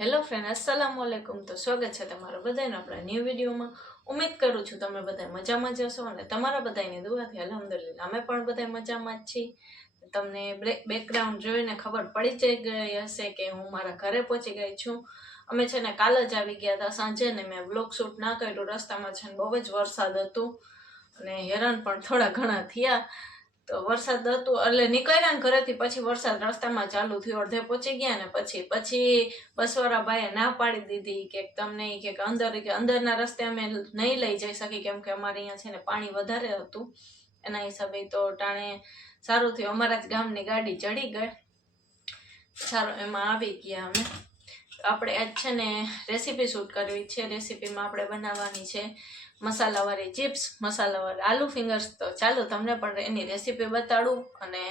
Hello friend, અસલામુ અલૈકુમ. તો સ્વાગત છે તમારા બધાને આપણા ન્યૂ વિડીયોમાં. ઉમ્મીદ કરું છું તમે બધા મજામાં જ હશો અને તમારા બધાની દુઆથી અલ્હમ્દુલિલ્લાહ અમે પણ બધા મજામાં જ છીએ. તમને બેકગ્રાઉન્ડ જોઈને ખબર પડી જ ગઈ હશે કે હું મારા ઘરે પહોંચી ગઈ છું. અમે છે ને કાલ જ આવી ગયા હતા સાંજે ને મેં બ્લોગ શૂટ ના કર્યું. રસ્તામાં છે ને બહુ જ વરસાદ હતો અને હેરાન પણ થોડા ઘણા થયા. તો વરસાદ હતો એટલે નીકળ્યા ને ઘરેથી પછી વરસાદ રસ્તામાં ચાલુ થયો. અડધે પહોંચી ગયા ને પછી બસવાળા ભાઈએ ના પાડી દીધી કે તમને કે અંદરના રસ્તે અમે નહીં લઈ જઈ શકી કેમ કે અમારે અહીંયા છે ને પાણી વધારે હતું. એના હિસાબે તો ટાણે સારું થયું અમારા જ ગામની ગાડી ચડી ગઈ. સારું એમાં આવી ગયા અમે. આપણે આજ છે ને રેસીપી શૂટ કરવી છે. રેસીપીમાં આપણે બનાવવાની છે મસાલાવાળી ચિપ્સ, મસાલાવાળા આલુ ફિંગર્સ. તો ચાલો તમને પણ એની રેસીપી બતાડું અને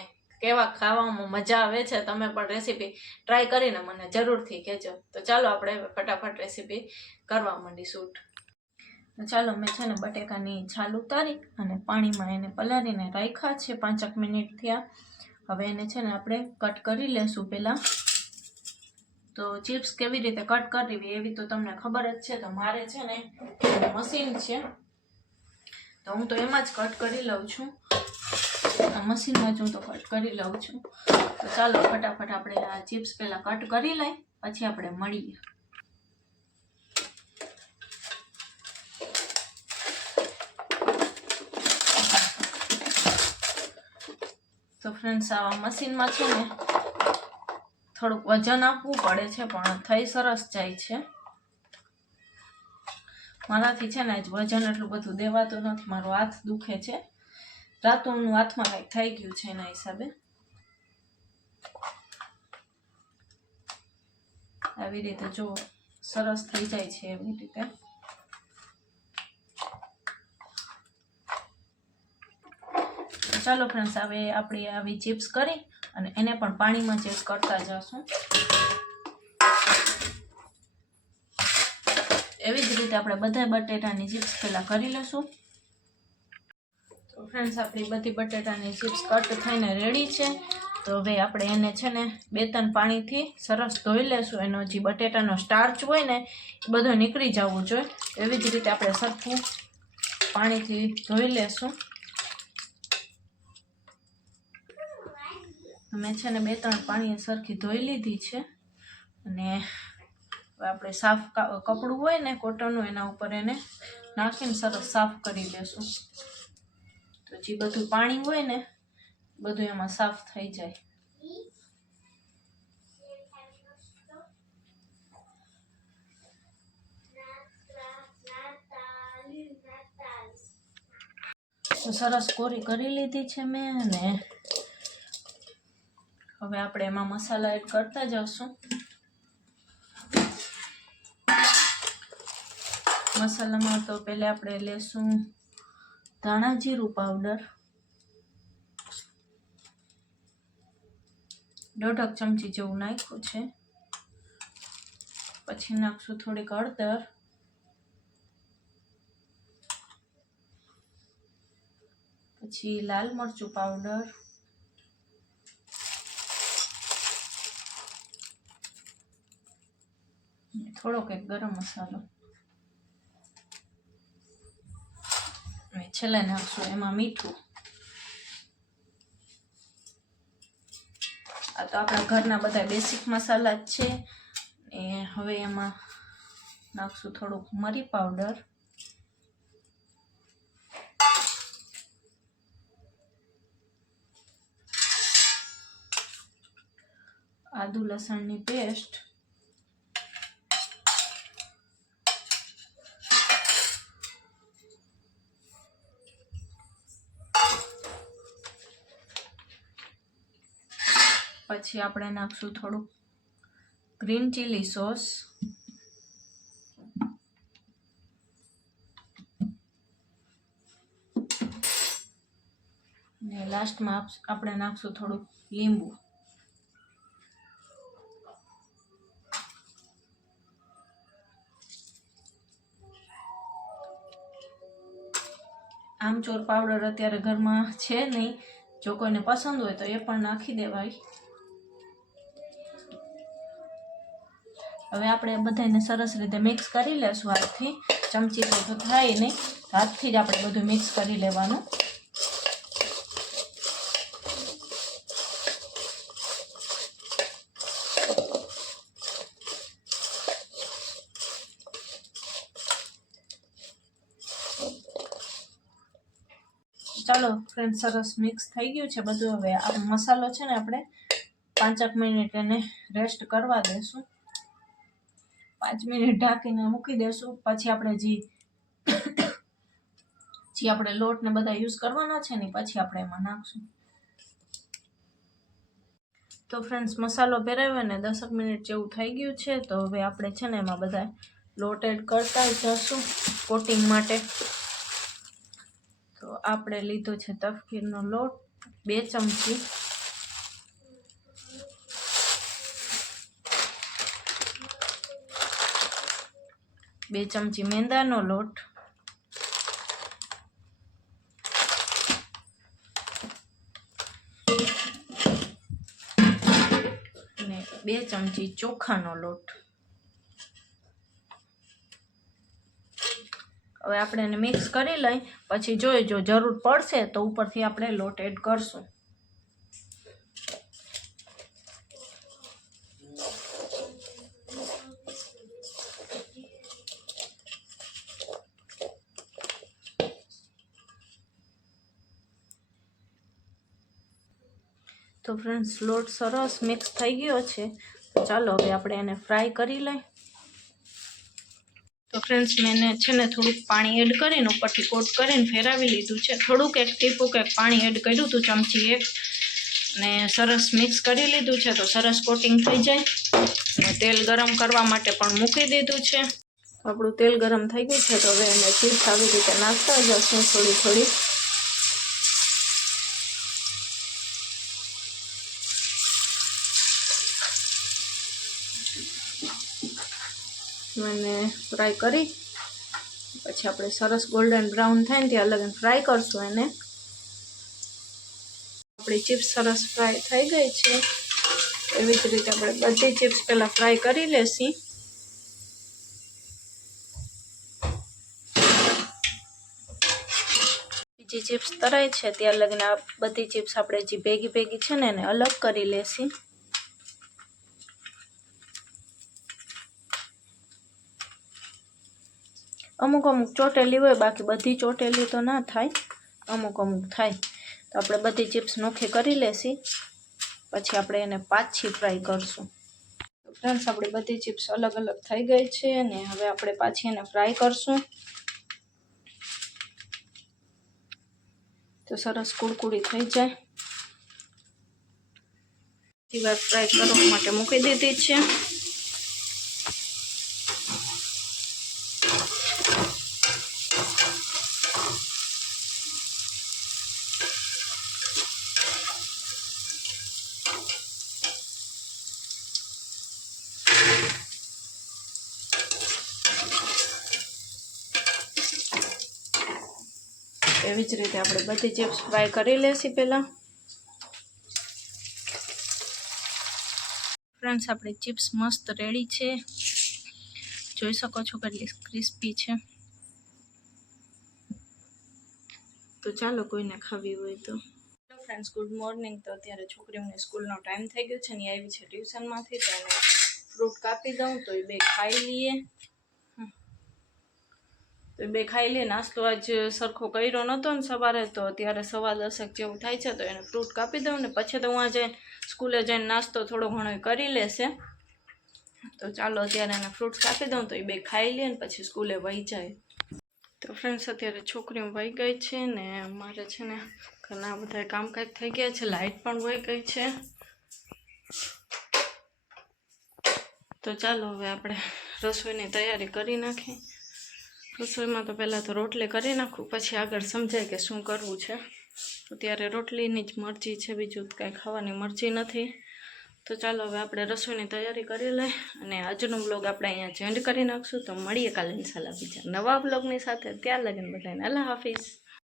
કેવા ખાવામાં મજા આવે છે. તમે પણ રેસીપી ટ્રાય કરીને મને જરૂરથી કહેજો. તો ચાલો આપણે ફટાફટ રેસીપી કરવા માંડી શૂટ. તો ચાલો મેં છે ને બટેકાની છાલ ઉતારી અને પાણીમાં એને પલાળીને રાખ્યા છે 5 મિનિટ થયા. હવે એને છે ને આપણે કટ કરી લેશું પહેલાં. તો ચિપ્સ કેવી રીતે કટ કરવી એવી તો તમને ખબર જ છે. તો મારે છે ને મશીન છે તો હું તો એમાં જ કટ કરી લઉં છું. મશીનમાં જ હું તો કટ કરી લઉં છું. તો ચાલો ફટાફટ આપણે આ ચિપ્સ પહેલાં કટ કરી લઈ પછી આપણે મળીએ. તો ફ્રેન્ડ્સ આવા મશીનમાં છે ને થોડુંક વજન આપવું પડે છે પણ થઈ સરસ જાય છે. મારાથી છે ને આજ વજન એટલું બધું દેવાતું નથી. મારો હાથ દુખે છે. રાતોનું હાથમાં કંઈક થઈ ગયું છે એના હિસાબે. આવી રીતે જો સરસ થઈ જાય છે એવી રીતે. ચાલો ફ્રેન્ડ્સ હવે આપણે આવી ચિપ્સ કરી અને એને પણ પાણીમાં ચેક કરતા જશું. એવી જ રીતે આપણે બધા બટેટાની ચિપ્સ પહેલાં કરી લઈશું. તો ફ્રેન્ડ્સ આપણી બધી બટેટાની ચિપ્સ કટ થઈને રેડી છે. તો હવે આપણે એને છે ને 2-3 પાણીથી સરસ ધોઈ લેશું. એનો જે બટેટાનો સ્ટાર્ચ હોય ને એ બધો નીકળી જવું જોઈએ. એવી જ રીતે આપણે સરખું પાણીથી ધોઈ લેશું. મેં છે ને 2-3 પાણી સરખી ધોઈ લીધી છે અને આપણે સાફ કપડું હોય ને કોટનનું એના ઉપર એને નાખીને સરસ સાફ કરી લેશું. તો જે બધું પાણી હોય ને બધું એમાં સાફ થઈ જાય. તો સરસ કોરી કરી લીધી છે મેં અને હવે આપણે એમાં મસાલા એડ કરતા જઈશું. મસાલામાં તો પહેલા આપણે લેશું ધાણા જીરું પાવડર 1.5 ચમચી જેવું નાખ્યું છે. પછી નાખશું થોડીક હળદર, પછી લાલ મરચું પાવડર, થોડોક એક ગરમ મસાલો અને છેલ્લે નાખશું એમાં મીઠું. આ તો આપણા ઘરના બધા બેસિક મસાલા જ છે. એ હવે એમાં નાખશું થોડુંક મરી પાવડર, આદુ લસણની પેસ્ટ, પછી આપણે નાખશું થોડુંક ગ્રીન ચીલી સોસ, અને લાસ્ટમાં આપણે નાખશું થોડુંક લીંબુ. આમચૂર પાવડર અત્યારે ઘરમાં છે નહીં. જો કોઈને પસંદ હોય તો એ પણ નાખી દેવાય. હવે આપણે બધાને સરસ રીતે મિક્સ કરી લેશું હાથથી. ચમચીથી તો થાય નહીં, હાથથી જ આપણે બધું મિક્સ કરી લેવાનું. ચાલો ફ્રેન્ડ, સરસ મિક્સ થઈ ગયું છે બધું. હવે આ મસાલો છે ને આપણે 5 મિનિટ એને રેસ્ટ કરવા દેશું. 5 મિનિટ ઢાંકીને મૂકી દેશું. પછી આપણે જે આપણે લોટ ને બધા યુઝ કરવાના છે ને પછી આપણે એમાં નાખશું. તો ફ્રેન્ડ્સ, મસાલો ભેરવ્યો ને 10 મિનિટ જેવું થઈ ગયું છે. તો હવે આપણે છે ને એમાં બધા લોટ એડ કરતા જશું કોટિંગ માટે. તો આપણે લીધો છે તફકીરનો લોટ 2 ચમચી, 2 ચમચી મેંદાનો લોટ, અને 2 ચમચી ચોખાનો લોટ. હવે આપણે એને મિક્સ કરી લઈ. પછી જો જરૂર પડશે તો ઉપરથી આપણે લોટ એડ કરશું. તો ફ્રેન્ડ્સ, લોટ સરસ મિક્સ થઈ ગયો છે. ચાલો હવે આપણે એને ફ્રાય કરી લઈ. તો ફ્રેન્ડ્સ, મેં છે ને થોડુંક પાણી એડ કરીને ઉપરથી કોટ કરીને ફેરવી લીધું છે. થોડુંક એક ટીપું કંઈક પાણી એડ કર્યું હતું, ચમચી 1, અને સરસ મિક્સ કરી લીધું છે. તો સરસ કોટિંગ થઈ જાય. અને તેલ ગરમ કરવા માટે પણ મૂકી દીધું છે. આપણું તેલ ગરમ થઈ ગયું છે. તો હવે એને ચીપ્સ આવી રીતે નાખતા જશું થોડી થોડી. મને ફ્રાય કરી પછી આપણે સરસ ગોલ્ડન બ્રાઉન થાય ને ત્યાં લગન ફ્રાય કરશું એને. આપણી ચિપ્સ સરસ ફ્રાય થઈ ગઈ છે. એવી જ રીતે આપણે બધી ચિપ્સ પહેલાં ફ્રાય કરી લેશી. બીજી ચિપ્સ તરાય છે ત્યાં લગન આ બધી ચિપ્સ આપણે જે ભેગી ભેગી છે ને એને અલગ કરી લેશી. અમુક અમુક ચોટેલી હોય, બાકી બધી ચોટેલી તો ના થાય, અમુક અમુક થાય. તો આપણે બધી ચિપ્સ નોખી કરી લેશી. પછી આપણે એને પાછી ફ્રાય કરશું. ફ્રેન્ડ્સ, આપણી બધી ચિપ્સ અલગ અલગ થઈ ગઈ છે. અને હવે આપણે પાછી એને ફ્રાય કરશું. તો સરસ કુરકુરી થઈ જાય. એક વાર ફ્રાય કરવા માટે મૂકી દીધી છે. એવી જ રીતે આપણે બધી ચિપ્સ ફ્રાય કરી લેશી પહેલાં. ફ્રેન્ડ્સ, આપણી ચિપ્સ મસ્ત રેડી છે. જોઈ શકો છો કેટલી ક્રિસ્પી છે. તો ચાલો કોઈને ખાવી હોય તો. Hello friends, good morning. તો અત્યારે છોકરીઓને સ્કૂલનો ટાઈમ થઈ ગયો છે ને આવી છે ટ્યુશનમાંથી. તો એને ફ્રૂટ કાપી દઉં તો એ બે ખાઈ લઈએ. તો બે ખાઈ લે. નાસ્તો આજ સરખો કર્યો નહોતો ને સવારે, તો અત્યારે 10:15 જેવું થાય છે. તો એને ફ્રૂટ કાપી દઉં ને પછી તો હું આજે સ્કૂલે જઈને નાસ્તો થોડો ઘણો કરી લેશે. તો ચાલો અત્યારે એને ફ્રૂટ કાપી દઉં તો એ બે ખાઈ લે ને પછી સ્કૂલે વહી જાય. તો ફ્રેન્ડ્સ, અત્યારે છોકરીઓ વહી ગઈ છે ને મારે છે ને ઘણા બધા કામકાજ થઈ ગયા છે. લાઇટ પણ વહી ગઈ છે. તો ચાલો હવે આપણે રસોઈની તૈયારી કરી નાખીએ. રસોઈમાં તો પહેલાં તો રોટલી કરી નાખું, પછી આગળ સમજાય કે શું કરવું છે. અત્યારે રોટલીની જ મરજી છે, બીજું કાંઈ ખાવાની મરજી નથી. તો ચાલો હવે આપણે રસોઈની તૈયારી કરી લઈએ અને આજનો બ્લોગ આપણે અહીંયા એન્ડ કરી નાખશું. તો મળીએ કાલે ઇન્શાલ્લાહ બીજા નવા બ્લોગની સાથે. ત્યાં લગીને બધાને અલ્લાહ હાફિઝ.